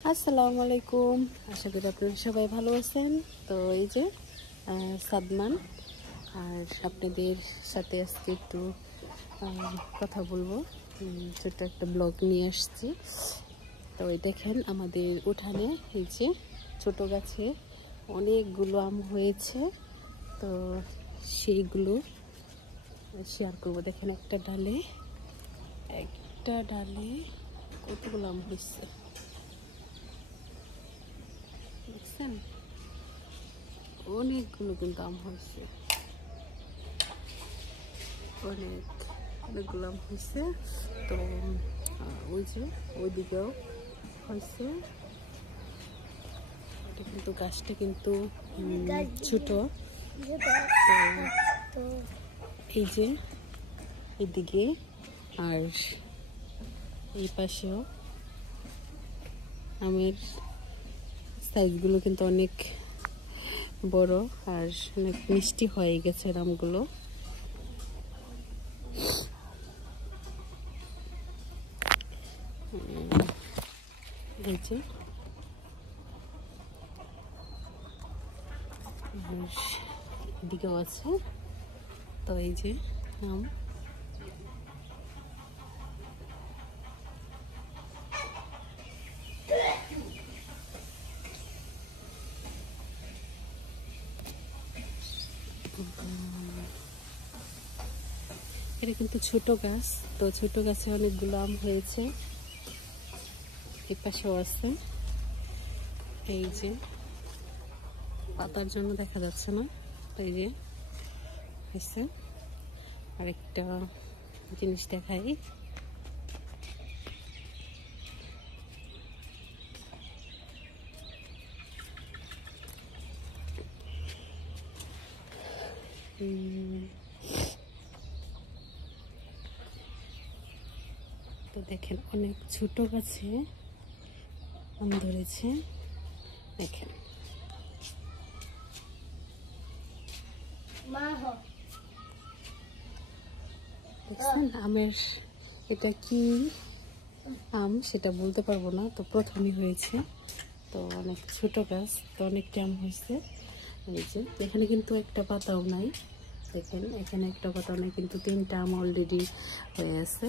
আসসালামু আলাইকুম, আশা করি আপনারা সবাই ভালো আছেন। তো এই যে সাদমান, আর আপনাদের সাথে আজকে একটু কথা বলবো। ছোট্ট একটা ব্লগ নিয়ে আসছি। তো এই দেখেন আমাদের উঠানে এই যে ছোট গাছে অনেকগুলো আম হয়েছে, তো সেইগুলো শেয়ার করবো। দেখেন একটা ডালে কতগুলো আম হয়েছে দেখছেন, অনেকগুলো কিন্তু আম হয়েছে, অনেকগুলো আম হয়েছে। তো ওই যে ওইদিকেও হয়েছে। এটা কিন্তু গাছটা কিন্তু ছোট। তো এই যে এদিকে আর এই পাশেও আমের সাইজগুলো কিন্তু অনেক বড় আর অনেক মিষ্টি হয়ে গেছে আমগুলো। এই যে এদিকেও আছে। তো এই যে আম, এটা কিন্তু ছোট গাছ। তো ছোট গাছে অনেকগুলো আম হয়েছে। এই পাশেও আছে। এই যে পাতার জন্য দেখা যাচ্ছে না, এই যে হয়েছে। আরেকটা জিনিস দেখাই, তো দেখেন অনেক ছোট গাছে আম ধরেছে। দেখেন দেখছেন আমের এটা কি আম সেটা বলতে পারবো না। তো প্রথমে হয়েছে, তো অনেক ছোট গাছ, তো অনেকটা আম হয়েছে। এই যে এখানে কিন্তু একটা পাতাও নাই, দেখেন এখানে একটা পাতাও নাই, কিন্তু তিনটা আম অলরেডি হয়ে আছে।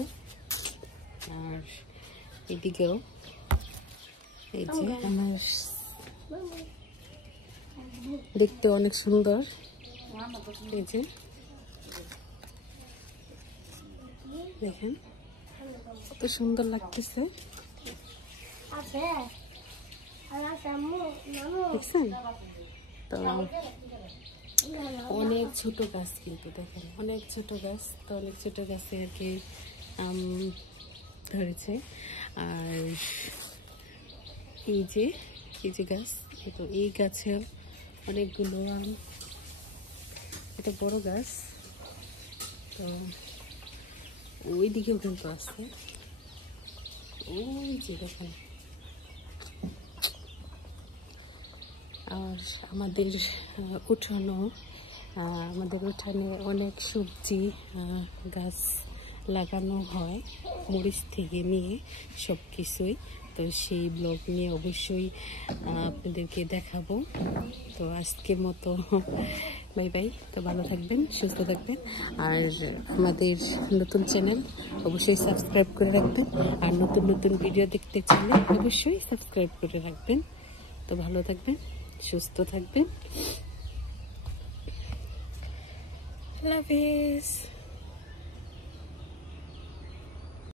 আর এদিকেও এই যে আমার দেখতে অনেক সুন্দর। এই যে দেখেন কত সুন্দর লাগতেছে, দেখছেন? তো অনেক ছোট গাছ কিন্তু দেখেন, অনেক ছোট গাছ। তো অনেক ছোট গাছে আর কি আম ধরেছে। আর এই যে গাছ, তো এই গাছে অনেকগুলো আম, এটা বড় গাছ। তো ওই দিকেও কিন্তু আছে, ওই যে দেখেন। আর আমাদের উঠানে অনেক সবজি গাছ লাগানো হয়, মরিচ থেকে নিয়ে সব কিছুই। তো সেই ব্লগ নিয়ে অবশ্যই আপনাদেরকে দেখাবো। তো আজকের মতো বাই বাই। তো ভালো থাকবেন, সুস্থ থাকবেন। আর আমাদের নতুন চ্যানেল অবশ্যই সাবস্ক্রাইব করে রাখবেন। আর নতুন নতুন ভিডিও দেখতে চাইলে অবশ্যই সাবস্ক্রাইব করে রাখবেন। তো ভালো থাকবেন, সুস্থ থাকবেন। আল্লাহ হাফেজ।